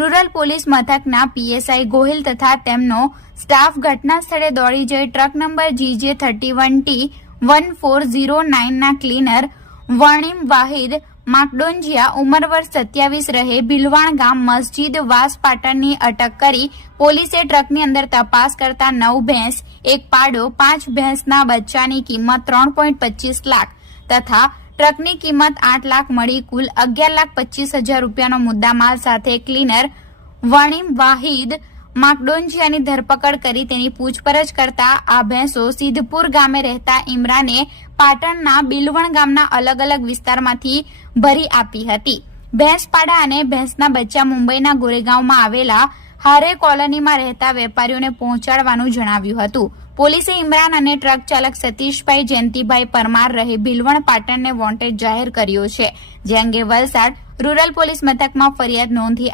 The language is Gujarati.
રૂરલ પોલીસ મથકના પીએસઆઈ ગોહિલ તથા તેમનો સ્ટાફ ઘટના સ્થળે દોડી જઈ ટ્રક નંબર GJ31T1409 ના ક્લીનર વર્ણિમ વાહિદ માકડોંજિયા ઉંમર વર્ષ 27 રહે ભીલવાણ ગામ મસ્જિદ વાસ પાટણની અટક કરી પોલીસે ટ્રકની અંદર તપાસ કરતા 9 ભેંસ, 1 પાડો, 5 ભેંસના બચ્ચાની કિંમત 3.25 લાખ તથા ટ્રકની કિંમત 8 લાખ મળી કુલ 11,25,000 રૂપિયાનો મુદ્દામાલ સાથે ક્લીનર વર્ણિમ વાહિદ માકડોંજિયાની ધરપકડ કરી તેની પૂછપરછ કરતા આ ભેંસો સિદ્ધપુર ગામે રહેતા ઇમરાને પાટણના બિલવણ ગામના અલગ અલગ વિસ્તારમાંથી ભરી આપી હતી. ભેંસપાડા અને ભેંસના બચ્ચા મુંબઈના ગોરેગાંવમાં આવેલા હારે કોલોનીમાં રહેતા વેપારીઓને પહોંચાડવાનું જણાવ્યું હતું. પોલીસે ઇમરાન અને ટ્રક ચાલક સતીશભાઈ જયંતિભાઈ પરમાર રહે ભીલવણ પાટણને વોન્ટેડ જાહેર કર્યો છે, જે અંગે વલસાડ રૂરલ પોલીસ મથકમાં ફરિયાદ નોંધી